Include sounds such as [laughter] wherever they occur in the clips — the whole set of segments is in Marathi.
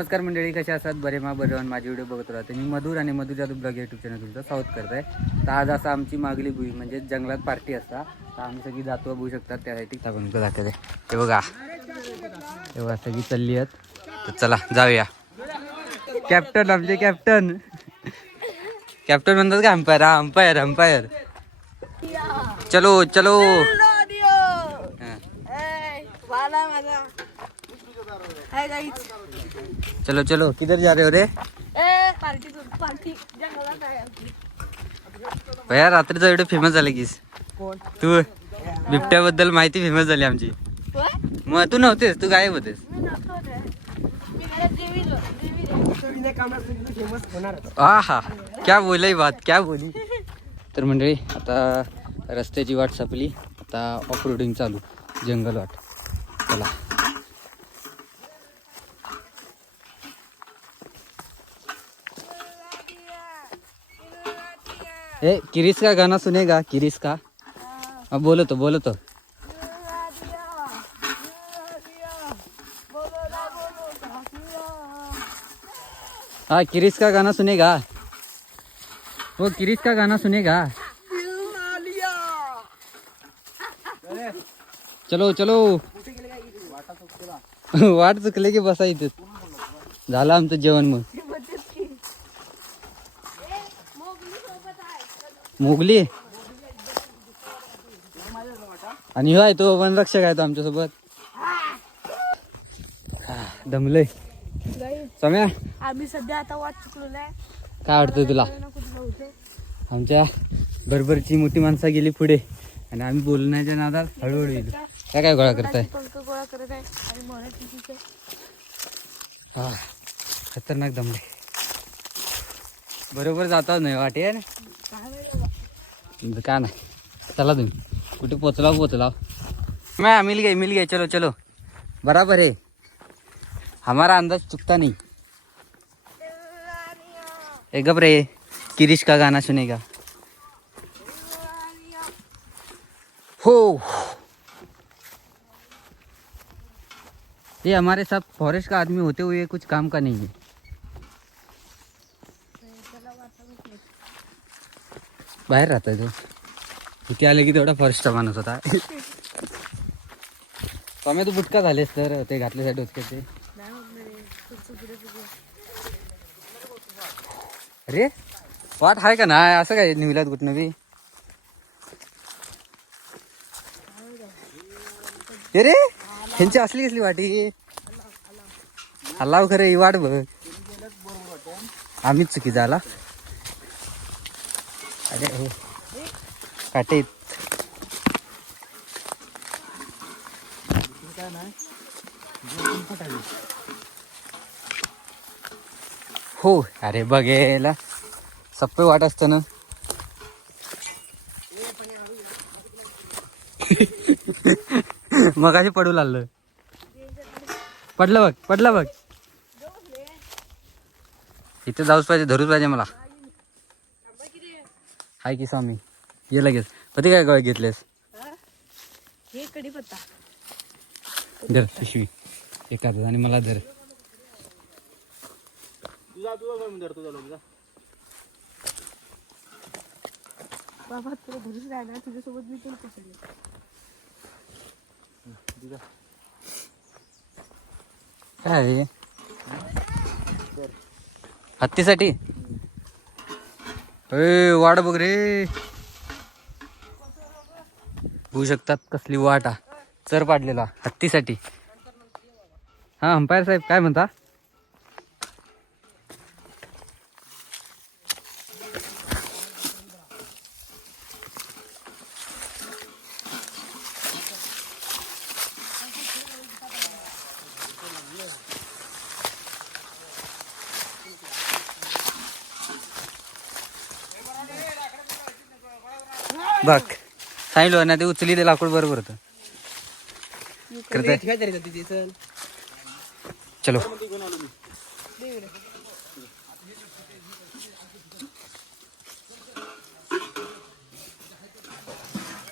नमस्कार मंडळी कशा असतात बरे मा बरे माझे व्हिडिओ बघत राहते मी मधुर आणि Madhur Jadu blog YouTube channel तुमचं साऊथ करत आहे तर आज असं आमची मागली भुई म्हणजे जंगलात पार्टी असता. तर आम्ही सगळी जातो बघू शकतात त्यासाठी आपण जाते ते बघा. हे बघा सगळी चालली आहेत. तर चला जाऊया. कॅप्टन आमचे कॅप्टन कॅप्टन म्हणतात का अंपायर हा अंपायर अंपायर चलो चलो. हा. चलो चलो किधर जा रहे हो रे? भैया रात्रीचं एवढं फेमस झालं कीस तू बिबट्याबद्दल माहिती फेमस झाली आमची. मग तू नव्हतेस तू गायब होतेस. हा हा क्या बोलाय बात क्या बोली. तर मंडळी आता रस्त्याची वाट संपली. आता ऑफ रोडिंग चालू जंगल वाट. चला. ए किरीस का गाना सुनेगा किरीस का? हाँ बोलो तो बोलो तो हाँ किरीस का गाना सुनेगा वो हो, किरीस का गाना सुनेगा चलो चलो. वाट चुकले की बसा इथेच झालं आमचं जेवण मग. मोगली. आणि ह्यो आहे तो वनरक्षक आहे तो आमच्यासोबत. हा, दमलय. सम्या आम्ही सध्या आता वाट चुकलेलो आहे. काय वाटतं तुला? आमच्या बरोबरची मोठी माणसं गेली पुढे. आणि आम्ही बोलण्याच्या नादात हळूहळू येलो काय काय गोळा करताय? गोळा करत आहे हा खतरनाक दमले. बरोबर जाता नाही वाटे काय माहिती बाबा. का नाही चला तुम्ही कुठे पोचला पोचला। मैं, मिल गए मिल गए चलो चलो। बराबर है। हमारा अंदाज चुकता नहीं। ए गब रे। किरिश का गाना सुनेगा। हो। ये हमारे साथ फॉरेस्ट का आदमी होते हुए कुछ काम का नहीं है। बाहेर राहतोय तो. इथे आले की तेवढा फॉरेस्टचा माणूस होता. स्वामी तू बुटका झालेस तर ते घातल्यासाठी होते ते. अरे वाट आहे का नाही? असं काय निवल्यात कुठनं बी? ए रे ह्यांची असली कसली वाटी? हल्लाव खरं ही वाट बघ. आम्हीच चुकी झाला अरे हो काटे हो अरे बघेला. सप्पे वाट असत ना. मग अशी पडू लागलं. पडलं बघ पडलं बघ. इथे जाऊच पाहिजे धरूच पाहिजे मला. हाय की स्वामी? ये लगेच. पती काय गळ घेतलेस? हा? हे कढीपत्ता धर पिशवी. एका हातात आणि मला धर. बाबा तुला धरूच नाही ना तुझ्यासोबत मी तुला कसं काय हत्तीसाठी? ए वाट बघ रे. होऊ शकतात कसली वाट चर पाडलेला हत्तीसाठी. हा अंपायर साहेब काय म्हणता? बघ. सांगितलं ना ते उचली ते लाकूड बरोबर होतं. चलो.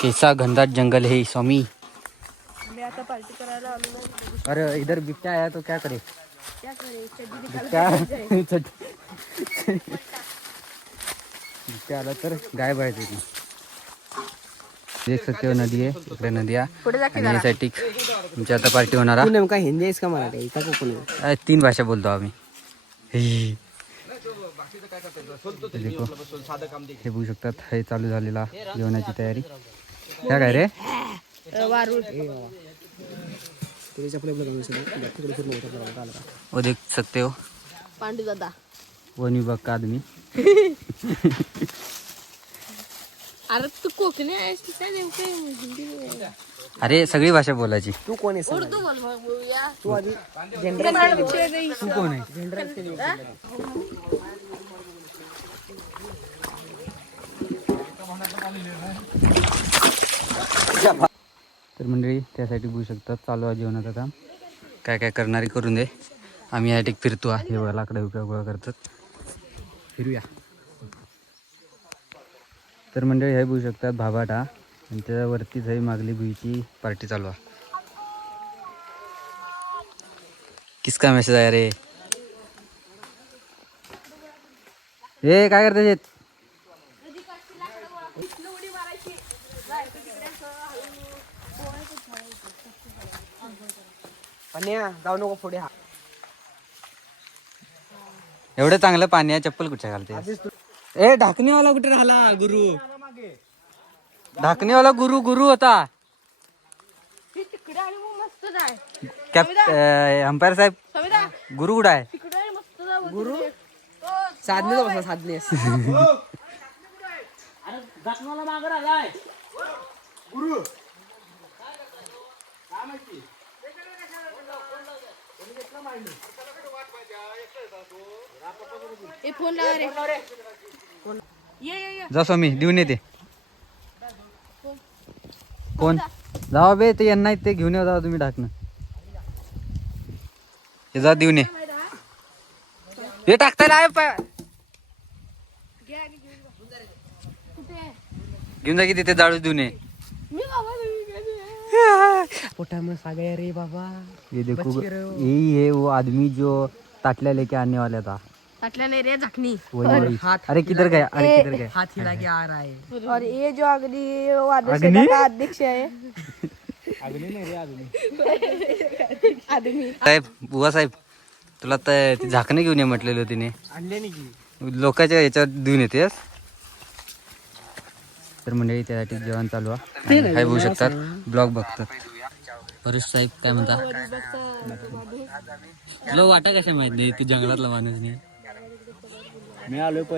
कैसा घनदाट जंगल है स्वामी. अरे इधर बिबट्या आया तो क्या करे? क्या त्या [laughs] आला तर गाय बाहेर येते एक सत्य नदी आहे. इकडे नदी यासाठी तुमची आता पार्टी होणार. नेमका हिंदी आहेस का मराठी? का कोकणी तीन भाषा बोलतो आम्ही. हे. हे देखो. हे बघू शकतात हे चालू झालेला जेवणाची तयारी. ह्या काय रे? देख सकते हो. पांडू दादा. वन विभाग का आदमी? [laughs] अरे तू कोकणी आहेस की काय नेमकं? हिंदी नाही. अरे सगळी भाषा बोलायची. तू कोण आहेस उर्दू बोल मग बोलूया. तू आधी तू कोण आहे? तर मंडळी त्यासाठी बघू शकतात चालू आहे जेवणाचं काम काय काय करणारी करून दे. आम्ही या ठिक फिरतो आहे. हे बघा लाकडं उकळा गोळा करतात. फिरूया. तर मंडळी हे बघू शकतात भाबाटा. आणि त्याच्यावरतीच ही मागली भुईची पार्टी चालू आहे. किसका मेसेज आहे रे? ए काय करते शेत? पन्या जाऊ नको पुढे हा. एवढं चांगलं पाणी आहे चप्पल कुठच्या घालते ए ढाकणीवाला कुठे राहिला गुरु? ढाकणीवाला गुरु गुरु होता. ही कॅप अंपायर साहेब गुरु कुठं आहे? गुरु? साधने बसा साधने. ए फोन लावा रे. ये ये ये. जा स्वामी देऊन येते. कोण? जावा बे ते यांना ते घेऊन येऊ जावा तुम्ही ढाकणं. हे जा देऊन ये. हे घे आणि घेऊन जा. कुठे आहे? घेऊन जा की तिथे जाळू देऊन ये. पोटा में आ गया रे बाबा. ये देखो। यही है. वो आदमी जो ताटल्या लेके आने वाला था. ताटल्या नाही रे झाकणी. वही वही. हाथ अरे किधर गया? अरे किधर गया? हाथ हिला के आ रहा है। और ये जो अग्नि वादळ अग्नि? का अध्यक्ष आहे आदमी। साहेब बुवा साहेब तुला तर ते झाकणं घेऊन ये म्हटलेलं तिने. आणले नाही की. लोकांच्या याच्यावर देऊन येतेस? तर मंडळी त्यासाठी जेवण चालू आहे. हाय बघू शकतात ब्लॉग बघतात. परेश साहेब काय म्हणता? तुला वाटा कशा माहीत नाही? तू जंगलातला माणूस नाही. मी आलोय [laughs]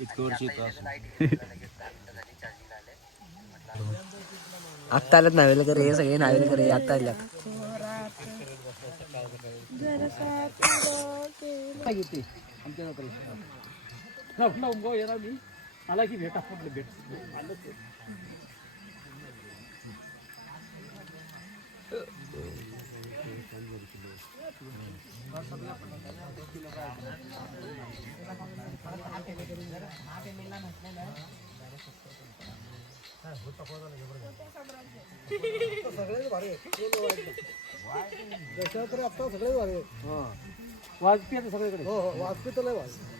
इतकं वर्ष इथं [laughs] आत्ता आल्यात नावेल करे हे सगळे नावेल करे आत्ता आल्यात. आला की भेटा म्हटलं भेट सगळे भारी आता [laughs] सगळेच भारी वाजपी आता सगळीकडे. हो हो वाजपी तर लय भारी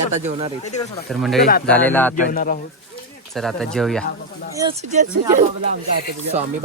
आता जेवणार आहेत. तर मंडळी झालेला आता तर आता जेवूया. स्वामी [laughs]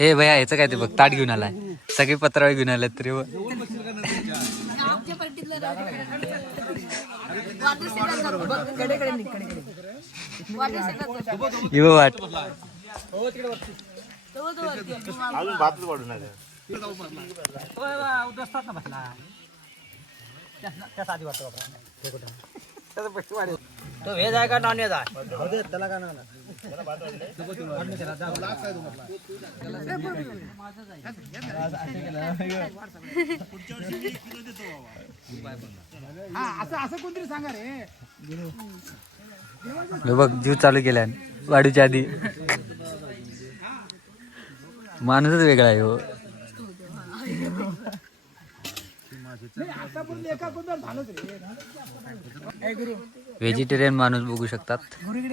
हे भैया याचं काय ते बघ ताट घेऊन आलाय. सगळे पत्रावळी घेऊन आले तरी इव वाट. तो तो वरती. अजून भात वाढून आहे तो व्हेज आहे? का नॉन व्हेज आहे हे बघ जीव चालू केलाय. वाढूच्या आधी. माणूसच वेगळा आहे हो. व्हेजिटेरियन माणूस बघू शकतात.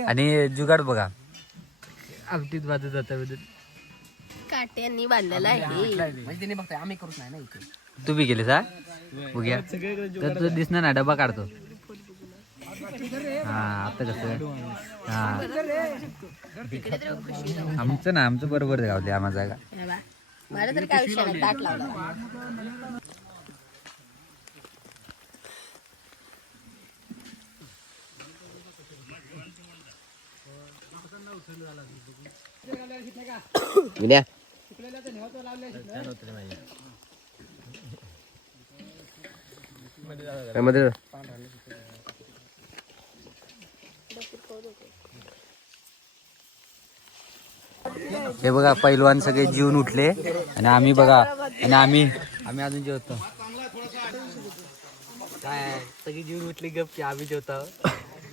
आणि जुगाड बघा. आमटीत बाजू जाता काट्यांनी बांधलेला आहे. म्हणजे आम्ही करूच नाही ना इथे? तू बी गेलीस हा? बघूया. तर तू दिसणार ना डबा काढतो. हा आता कसं हा. आमचं ना आमचं बरोबर गावले आम्हा जागा. बा. मला तर काय विषय नाही ताट लावला. विनया मध्ये हे बघा पैलवान सगळे जीवन उठले आणि आम्ही बघा आणि आम्ही आम्ही अजून जेवतो. काय सगळी जीवन उठली गप की आम्ही जेवतो.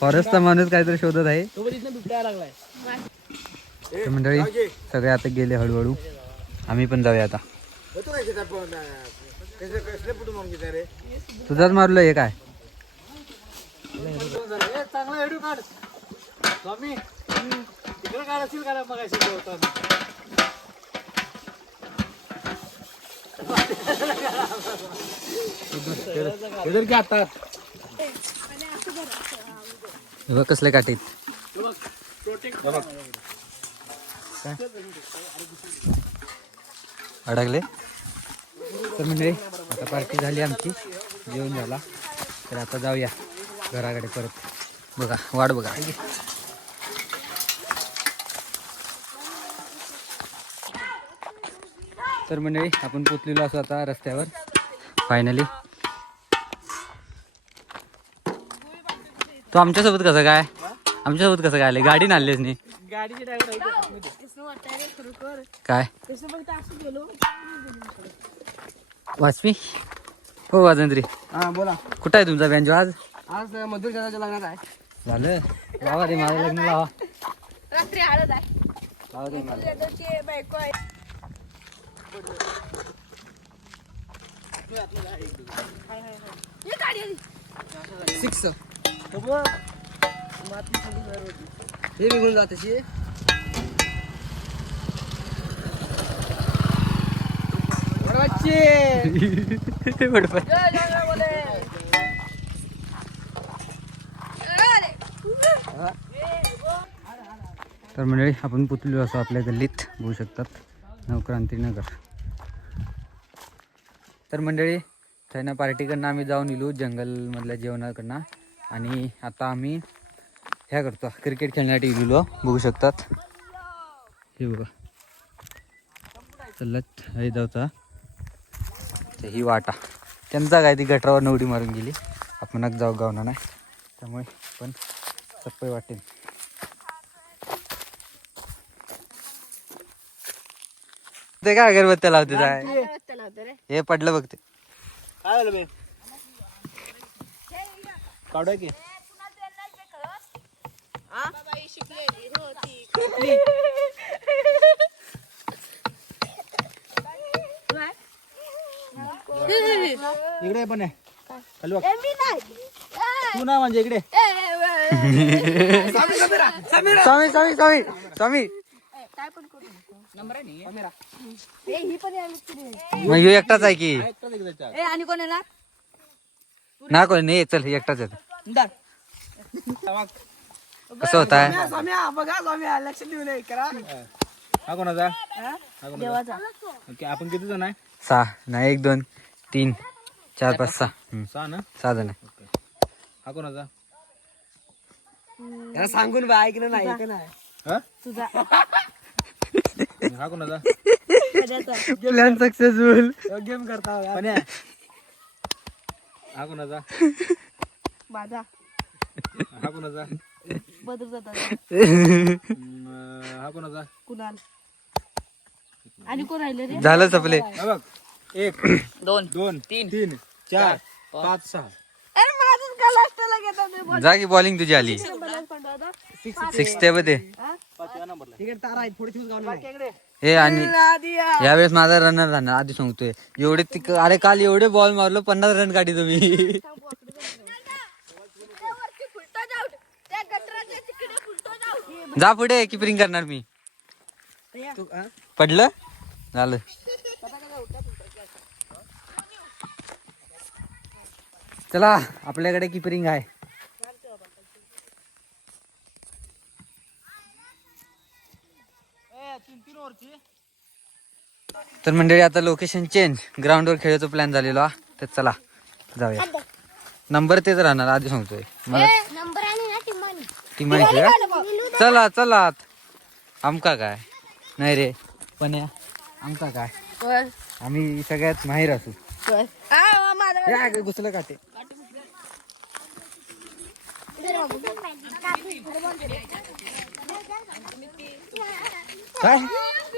फॉरेस्टचा माणूस काहीतरी शोधत आहे. तर मंडळी सगळे आता गेले हळूहळू. आम्ही पण जाऊया आता. तुझाच मारलो हे काय? हे बघ कसले काटीत अडकले? तर म्हणजे आता पार्टी झाली आमची. जेवण झाला. तर आता जाऊया घराकडे परत. बघा वाट बघा. तर मंडळी आपण पोचलेलो असो आता रस्त्यावर. फायनली तू आमच्यासोबत कसं काय? आमच्यासोबत कसं काय आले? गाडी आणलीस नाही काय? वाचवी हो वाजंत्री हा बोला. कुठं आहे तुमचा बँजो आज? आज मधुर दादाच्या लग्नात आहे. झालं. लावा रे माझं लग्न लावा. रात्री हळद आहे. लावा ते मला. लेदरची बायको आहे. ये गाडी आली. सिक्स हे निघून जात. अरे. [laughs] तर मंडळी आपण पुतलो असो आपल्या गल्लीत बघू शकतात नवक्रांतीनगर तर मंडळी थैना पार्टीकडनं आम्ही जाऊन इलो जंगलमधल्या जेवणाकडनं. आणि आता आम्ही ह्या करतो. क्रिकेट खेळण्यासाठी इलेलो बघू शकतात. हे बघा. चलत. हे जाऊचा तर ही वाटा. त्यांचा काय ती गटरावर नवडी मारून गेली. आपणच जाऊ गावना नाही. त्यामुळे पण सप्पय वाटेल ते काय अगरबत्त्या लावते काय हे पडलं बघ ते. काय झालं बे काढूया की? इकडे पण आहे खाली बघ. तू नाही म्हणजे इकडे. स्वामी स्वामी स्वामी स्वामी ही मग ह्यो एकटाच आहे की? एकटाच इकडे त्याच्यात. आणि कोण येणार ना कोणी नाही चल एकटाच येतो कसं होत? आहे हा कोणाचा? हा? कोणाचा? ओके आपण किती जण आहे? सहा. नाही एक दोन तीन चार पाच सहा. हम्म, सहा ना? सहा जण. आहे. ओके. हा कोणाचा? त्याला सांगून बा ऐकलं नाही ऐकलं नाही हा? तुझा. हा कोणाचा? प्लॅन सक्सेसफुल गेम करता. पण हा कोणाचा? माझा. हा कोणाचा? बदल जातात हम्म, हा कोणाचा? कुणाल. आणि कोण राहिले रे? झालं सपले. हा बघ. एक दोन दोन तीन तीन चार पाच. सहा. अरे माझंच का लास्टला घेतात जा की बॉलिंग तुझी आली. सिक्स ते. हे? आणि यावेळेस माझा रनर राहणार आधी सांगतोय. एवढे तिक अरे काल एवढे बॉल मारलो पन्नास रन काढी तुम्ही. [laughs] [laughs] जा पुढे किपरिंग करणार मी. पडलं? झालं. चला आपल्याकडे किपरिंग आहे. तर मंडळी आता लोकेशन चेंज ग्राउंडवर खेळायचा प्लॅन झालेला. तर चला जाऊया. नंबर तेच राहणार आधी सांगतोय. मला टीम माहिती का? चला चला. आमका काय? नाही रे पण या, आमका काय? आम्ही सगळ्यात माहीर असू. घुसलं का ते? काय?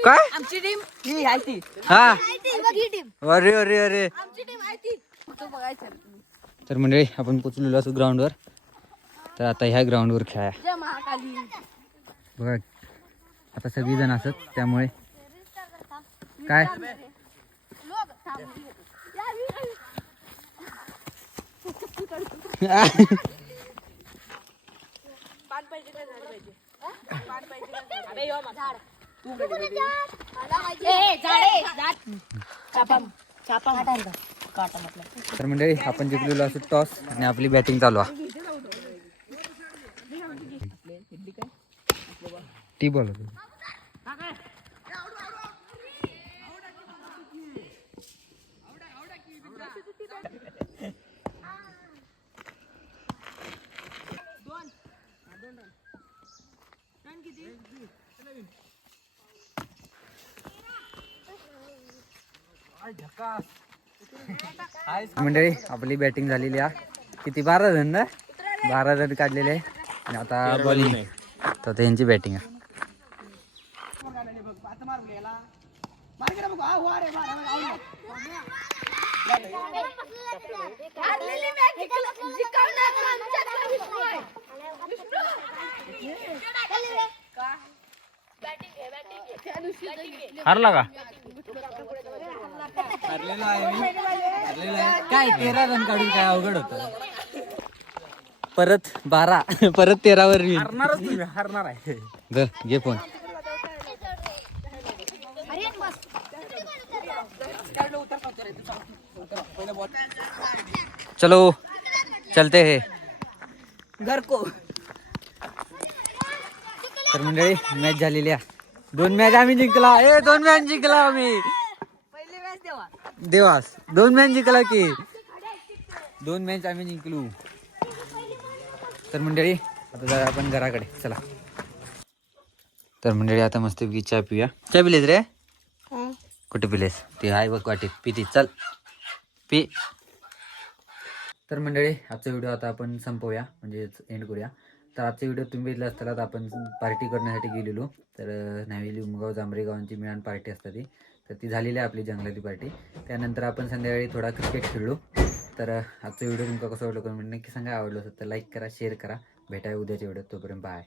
काय? आमची टीम. ही. आहे ती हा टीम. अरे अरे अरे. आमची टीम आहे ती तो बघायचं. तर मंडळी आपण पोचलेलो असू ग्राउंडवर तर आता ह्या ग्राउंडवर खेळा जय महाकाली. बघा आता सगळी जण असत त्यामुळे. काय? [laughs] तर मंडळी आपण जिंकलेलो असू टॉस आणि आपली बॅटिंग चालू आहे. टी बॉल होतो. मंडळी आपली बॅटिंग झालेली आहे. किती? बारा रन ना? बारा रन काढलेले आहे. आणि आता बॉलिंग तर आता यांची बॅटिंग आहे. हारला का? काय तेरा रन काढून काय अवघड होत? परत बारा परत तेरावर येईल. हारणारच तुम्ही हारणार आहे. ग घे फोन. चलो चलते हे. घर को तर मंडळी मॅच झालेली आहे. दोन मॅच आम्ही जिंकला. ए दोन मॅच जिंकला आम्ही. देवास दोन मॅच जिंकला की. दोन मॅच आम्ही जिंकलो. तर मंडळी आता जाऊया आपण घराकडे चला. तर मंडळी आता मस्त चहा पिऊया. चहा पिलेस रे? कुठे पिलेस? ते हाय बघ वाटेत. पिती चल. पी. तर मंडळी आजचा व्हिडिओ आता आपण संपवूया म्हणजेच एंड करूया. तर आजचा व्हिडिओ तुम्ही बघितला असताना तर आपण पार्टी करण्यासाठी गेलेलो. तर अं, उमगाव जांभरे गावांची पार्टी असतात ती. तर ती झालेली आहे आपली जंगलाची पार्टी त्यानंतर आपण संध्याकाळी थोडा क्रिकेट खेळलो. तर आजचा व्हिडिओ तुमचा कसं वाटलं कमेंट नक्की सांगा. आवडलं असेल तर लाईक करा शेअर करा. भेटाय उद्याच्या व्हिडिओ तोपर्यंत बाय